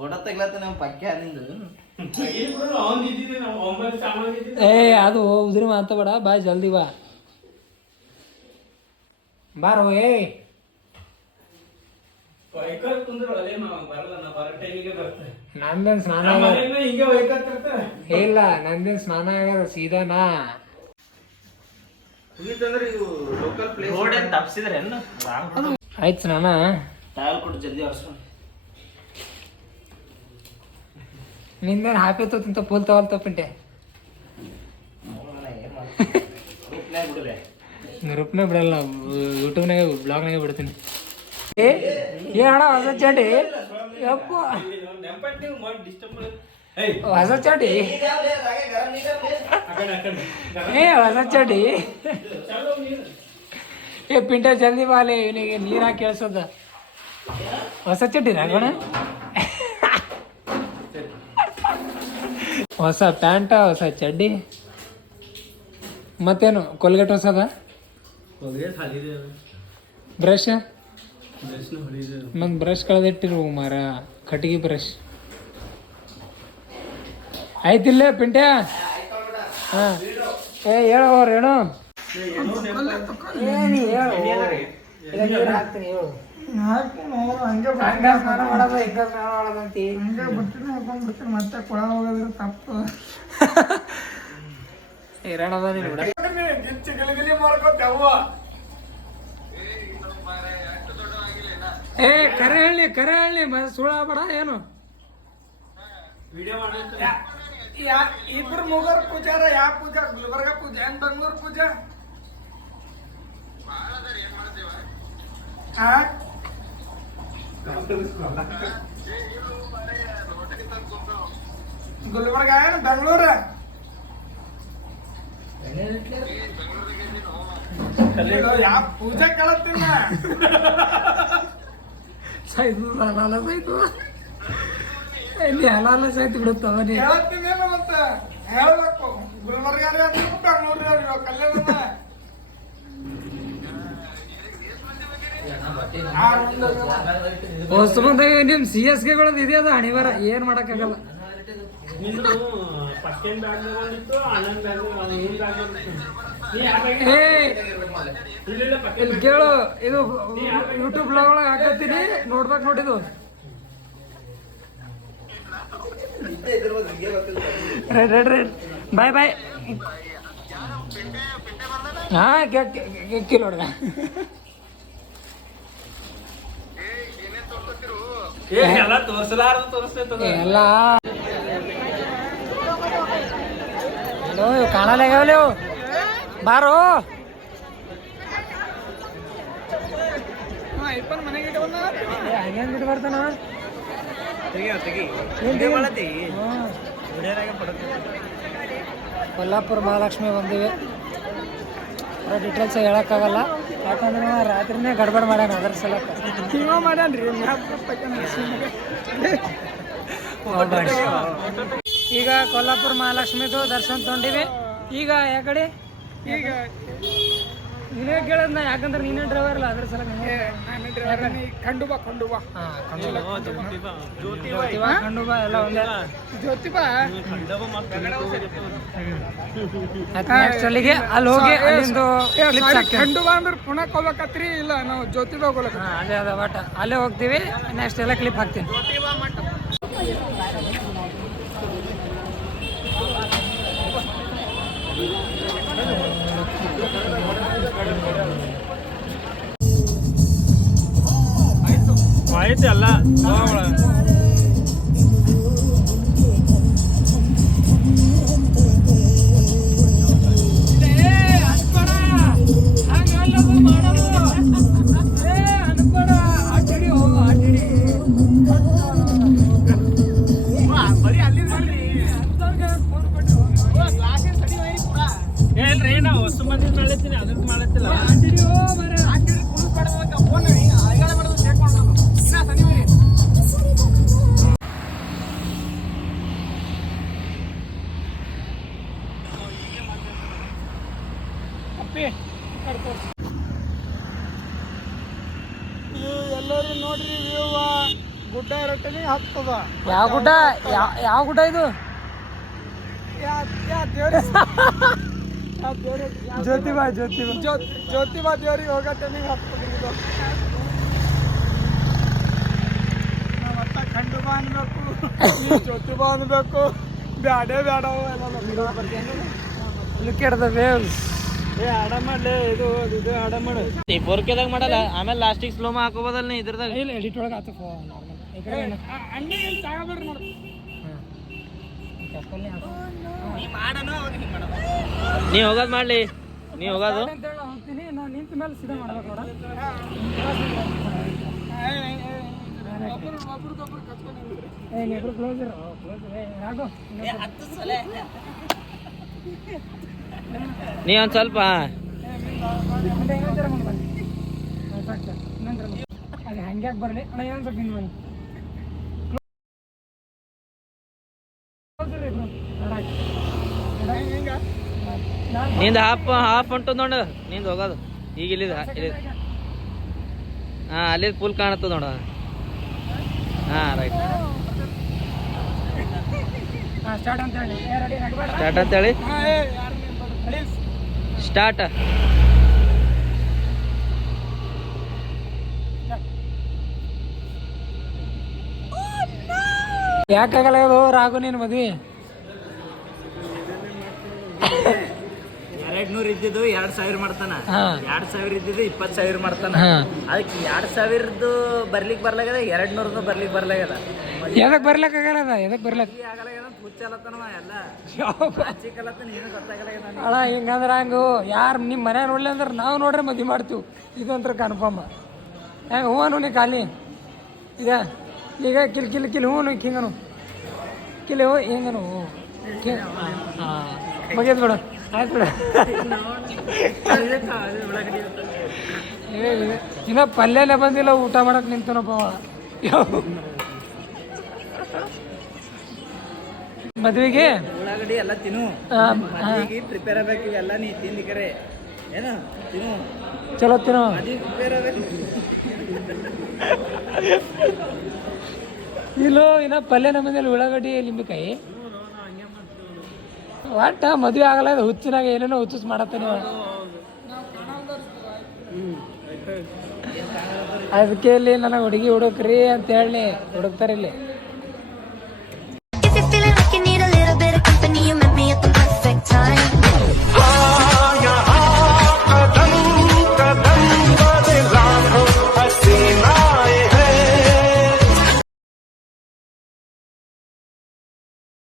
Photo ತೆಗ್ಲತ್ತ ನಾವು ಪಕ್ಕ ನಿಂದು. ಏ ಅದು ಉದ್ರಿ ಮಾತಾಡ ಬಾ ಜಲ್ದಿ ಬಾ. ಬಾರೋ ಏ ನಂದೇನ್ ಸ್ನಾನ. ಇಲ್ಲ ನಂದೇನ್ ಸ್ನಾನ ಆಗದ ಸೀದಾ ನಾ ಮುಗೀತಂದ್ರೆ ಇದು ಲೋಕಲ್ ಪ್ಲೇಸ್ ರೋಡ್ ಏನ್ ತಪ್ಸಿದ್ರೆ ಆಯ್ತು ಸ್ನಾನ. ಕೊಟ್ಟು ಜಲ್ದಿ ಹೊಡ್ಸು ನಿಂದೇನ್ హ్యాపీ ಅಂತ పూలు తోవాలి తప్పింటే ಬಿಡುವೆ ಗ್ರೂಪ್ನಾಗ ಬಿಡಲ್ಲ ಯೂಟ್ಯೂಬ್ನಾಗ ಬ್ಲಾಗ್ನಾಗ ಬಿಡ್ತೀನಿ. ಏ ಅಣ್ಣ, ಹೊಸ ಚಡಿ ಯಪ್ಪ. ಹೊಸ ಚಡಿ ಏ, ಹೊಸ ಚಡಿ ಏ, ಪಿಂಟ, ಜಲ್ದಿ ಬಾಲೆ, ಇವನಿಗೆ ನೀರು ಹಾಕಿ ಕೇಳಿಸೋದ ಹೊಸ ಚಡ್ಡಿ ರಾಗೋಣ ಹೊಸ ಪ್ಯಾಂಟ ಹೊಸ ಚಡ್ಡಿ ಮತ್ತೇನು ಕೊಲ್ಗೇಟ್ ಹೊಸದ ಬ್ರಷ್ ಮತ್ತೆ ಬ್ರಷ್ ಕಳೆದಿಟ್ಟಿರು ಮಾರ ಕಟ್ಟಿಗೆ ಬ್ರಷ್ ಆಯ್ತಿಲ್ಲ ಪಿಂಟ್ಯ ಹಾಂ ಏ ಹೇಳು ಅವ್ರು ಹೇಳು ಏ, ನೀ ಹೇಳು. ಇಲ್ಲ, ನೀರ್ ಹಾಕ್ತೀನಿ, ಹೇಳು. ಹಂಗ ಸ್ನಾನ ಮಾಡೋದು, ಹಿಂಗ ಸ್ನಾನ. ಮತ್ತೆ ಕೊಳ ಹೋಗೋದ್ರ ತಪ್ಪು. ಗಿಚ್ಚಿ ಗಿಲಿಗಿಲಿ ಮಾಡ್ಕೊತೇವ ಏ ಕರೆ ಹೇಳಿ ಕರೆ ಹೇಳಿ ಮತ್ತೆ ಸುಳ್ಳ ಬೇಡ ಏನು ಇಬ್ರು ಮುಗರ್ ಪೂಜಾರ ಯಾವ ಪೂಜಾ ಗುಲ್ಬರ್ಗ ಪೂಜಾ ಏನ್ ಬೆಂಗಳೂರು ಪೂಜಾ ಆ? ಗುಲ್ಬರ್ಗ ಏನು ಬೆಂಗಳೂರ ಯಾವ ಪೂಜಾ ಕೇಳತ್ತೀನ ಸಾಯ್ತು ಹಲಾಲ ಸಾಯ್ತು ಇಲ್ಲಿ ಹಲಾಲ ಸಾಯ್ತು ಬಿಡುತ್ತವ ನೀ ಕೇಳತ್ತೀನೇನು ಮತ್ತೆ ಹೇಳ್ಬೇಕು ಗುಲ್ಬರ್ಗ ಬೆಂಗಳೂರು ಕಲ್ಯಾಣ ಹೊಸ ಮಂದಿ ನಿಮ್ ಸಿ ಎಸ್ ಕೆಗಳದ್ದು ಇದೆ ಅದು ಹಣಿವಾರ? ಏನ್ ಮಾಡಕ್ಕಾಗಲ್ಲ? ಇಲ್ಲಿ ಕೇಳು ಇದು ಯೂಟ್ಯೂಬ್ ಬ್ಲಾಗ್ ಒಳಗೆ ಹಾಕತ್ತೀನಿ ನೋಡ್ಬೇಕು ನೋಡಿದು right right right bye bye ಹಾ ಕಿಲೋ ಎಲ್ಲ ತೋರ್ಸಲಾರ್ದು ತೋರಿಸ್ತೈತದ ಎಲ್ಲ. ಹಲೋ ಕಾಣಲಾಗ್ಯಾವಲ್ಲ ಇವು ಬಾರೋ. ಮನೆಗೆ ಹಂಗೇನ್ ಬಿಟ್ಟು ಬರ್ತಾನ? ಕೊಲ್ಲಾಪುರ ಮಹಾಲಕ್ಷ್ಮಿ ಬಂದಿವೆ. ಡೀಟೇಲ್ಸ್ ಹೇಳಕ್ಕಾಗಲ್ಲ. ಯಾಕಂದ್ರೆ ರಾತ್ರಿನೇ ಗಡ್ಬಡ್ ಮಾಡ್ಯಾನ ಅದ್ರ ಸಲಕ. ಇವ ಮಾಡ್ಯಾನ್ರಿ ಈಗ ಕೊಲ್ಲಾಪುರ ಮಹಾಲಕ್ಷ್ಮಿದು ದರ್ಶನ ತಗೊಂಡಿವಿ. ಈಗ ಯಾಕಡೆ? ಈಗ ನೀನೇ ಕೇಳದ್ ನಾ ಯಾಕಂದ್ರೆ ನೀನೇ ಡ್ರೈವರ್ ಅಲ್ಲ ಅದ್ರ ಸಲ ಕಂಡು ಬಾ ಕಂಡು ಬಾ. ಹಾ ಜ್ಯೋತಿಬಾ ಖಂಡುಬಾ ಎಲ್ಲ ಒಂದೇ. ಜ್ಯೋತಿಬಾ ನೆಕ್ಸ್ಟ್ ಅಲ್ಲಿಗೆ ಅಲ್ಲಿ ಹೋಗಿ ಅಲ್ಲಿಂದು clips ಹಾಕ್ತೀನಿ. ಕಂಡು ಬಾ ಅಂದ್ರೆ ಪುಣೆ ಹೋಗ್ಬೇಕತ್ರಿ? ಇಲ್ಲ ನಾವು ಜ್ಯೋತಿಬಾ ಹೋಗ್ಲಕ್ಕ ಹಾ, ಅದೇ ಅದ ಒಟ್ಟ. ಅಲ್ಲೇ ಹೋಗ್ತೀವಿ ನೆಕ್ಸ್ಟ್ ಎಲ್ಲ ಕ್ಲಿಪ್ ಹಾಕ್ತೀನಿ. ಆಯ್ತು ಅಲ್ಲ? ಹೇಳ್ರಿ ನಾವು ಹೊಸ ಮಂದಿ ಮಾಡತ್ತೀನಿ ಅದಕ್ಕೆ ಮಾಡತ್ತಿಲ್ಲ ಕಾಪಿ ಎಲ್ಲರೂ ನೋಡ್ರಿ ವ್ಯೂವ ಗುಡ್ಡ ರೊಟ್ಟಿನೇ ಹತ್ತದ. ಯಾವ ಗುಡ್ಡ? ಯಾವ ಗುಡ್ಡ ಇದು? ಜ್ಯೋತಿಬಾ ಜ್ಯೋತಿಬಾ. ಜ್ಯೋತಿಬಾ ದೇವ್ರಿಗೆ ಹೋಗೋ ಟೈಮಿಗೆ ಹತ್ತದ ಇದು. ನಾವತ್ತ ಖಂಡುಬಾ ಅನ್ಬೇಕು. ಜ್ಯೋತಿಬಾ ಅನ್ಬೇಕು. ಬ್ಯಾಡೇ ಬ್ಯಾಡವ ಎಲ್ಲ ಏನೋ ಎಟ್ ದ ವೇವ್ಸ್ ಮಾಡು. ಬೋರ್ಕೆದಾಗ ಮಾಡಲ್ಲ ಆಮೇಲೆ ಲಾಸ್ಟಿಗೆ ಸ್ಲೋಮ ಹಾಕೋಬೋದಲ್ಲ ನೀ ಇದ್ರದಾಗ. ಇಲ್ಲ ಎಡಿಟ್ ಒಳಗೆ ಆತ. ನೀ ಹೋಗೋದು ಮಾಡ್ಲಿ. ನೀ ಹೋಗೋದು. ನಿಂತ ಮೇಲೆ ಸೀದಾ ಮಾಡ್ಬೇಕು ನೋಡ. ಕ್ಲೋಸ್ ಕ್ಲೋಸ್ ನೀ ಒಂದ್ ಸ್ವಲ್ಪ. ಹಂಗ್ಯಾಕೆ ಬರಲಿ ಅಣ್ಣ ಇನ್ನೊಂದ್ ಬನ್ನಿ ನಿಂದ ಹಾಫ್ ಹಾಫ್ ಹೊಂಟದ ನೋಡ. ನಿಂದ ಹೋಗೋದು. ಈಗ ಇಲ್ಲಿದ ಇಲ್ಲಿ ಹಾ ಅಲ್ಲಿ ಫುಲ್ ಕಾಣತ್ತದ ನೋಡ. ಹಾ ರೈಟ್ ಸ್ಟಾರ್ಟ್ ಸ್ಟಾರ್ಟ್ ಅಂತೇಳಿ ಸ್ಟಾರ್ಟ್ ಯಾಕಾಗಲ್ಲ ರಾಘು ನೀನು ಮದ್ವಿ? ಎರಡ್ ನೂರ್ ಇದ್ದಿದ್ದು ಎರಡ್ ಸಾವಿರ ಮಾಡ್ತಾನ. ಎರಡ್ ಸಾವಿರ ಇದ್ದಿದ್ದು ಇಪ್ಪತ್ ಸಾವಿರ ಮಾಡ್ತಾನ. ಅದಕ್ಕೆ ಎರಡ್ ಸಾವಿರದ್ದು ಬರ್ಲಿಕ್ಕೆ ಬರ್ಲಾಗದ ಎರಡ್ ನೂರದ್ದು ಬರ್ಲಿಕ್ ಬರ್ಲಾಗದ ಎದಕ್ ಬರ್ಲಕ್ಕಾಗಲ್ಲ ಅದ? ಎದಕ್ ಬರ್ಲಕ್? ಅಳ ಹಿಂಗಂದ್ರ ಹಂಗು. ಯಾರು ನಿಮ್ಮ ಮನೆ ನೋಡ್ಲಿ ಅಂದ್ರೆ ನಾವು ನೋಡ್ರೆ ಮದ್ವೆ ಮಾಡ್ತೀವಿ. ಇದಂತ್ರ ಕನ್ಫರ್ಮ್. ಹೆಂಗೆ ಹ್ಞೂ ಅನು ನೀ ಖಾಲಿ? ಇದ? ಈಗ ಕಿಲ್ ಕಿಲ್ ಕಿಲ್ ಹೂನು ಹಿಂಗನು ಕಿಲ್ ಹೂ ಹಿಂಗನು ಹಾಂ ಮುಗಿದ್ ಬಿಡು. ಆಯ್ತು ಬಿಡು. ಇನ್ನ ಪಲ್ಯನೇ ಬಂದಿಲ್ಲ ಊಟ ಮಾಡಕ್ ನಿಂತನಪ್ಪ ಅವ. ಯಾವ- ಮದ್ವೆಗೆ? ಉಳ್ಳಾಗಡ್ಡಿ ಎಲ್ಲ ತಿನ್ನು. ಪ್ರಿಪೇರ್ ಆಗ್ಬೇಕು ಇವೆಲ್ಲ ನೀ ತಿಂದಿ ಕರೆ. ಏನು ತಿನ್ನು. ಚಲೋ ತಿನ್ನು. ಮದ್ವಿ ಪ್ರಿಪೇರ್ ಆಗ್ಬೇಕು. ಇಲ್ಲೋ ಇನ್ನ ಪಲ್ಯ ನಮ್ಮನೇಲಿ ಉಳ್ಳಾಗಡ್ಡಿ ಲಿಂಬಿಕಾಯಿ. ಒಟ್ಟ ಮದ್ವೆ ಆಗಲ್ಲ ಹುಚ್ಚಿನಾಗ ಏನೇನೋ ಹುಚ್ಚಿಸ್ ಮಾಡತ್ತಾನೆ. ನೀವು ಅದಕ್ಕೆ ಇಲ್ಲಿ ನನಗೆ ಹುಡುಗಿ ಹುಡುಕ್ರಿ ಅಂತ ಹೇಳಿ ಹುಡುಕ್ತಾರೆ ಇಲ್ಲಿ.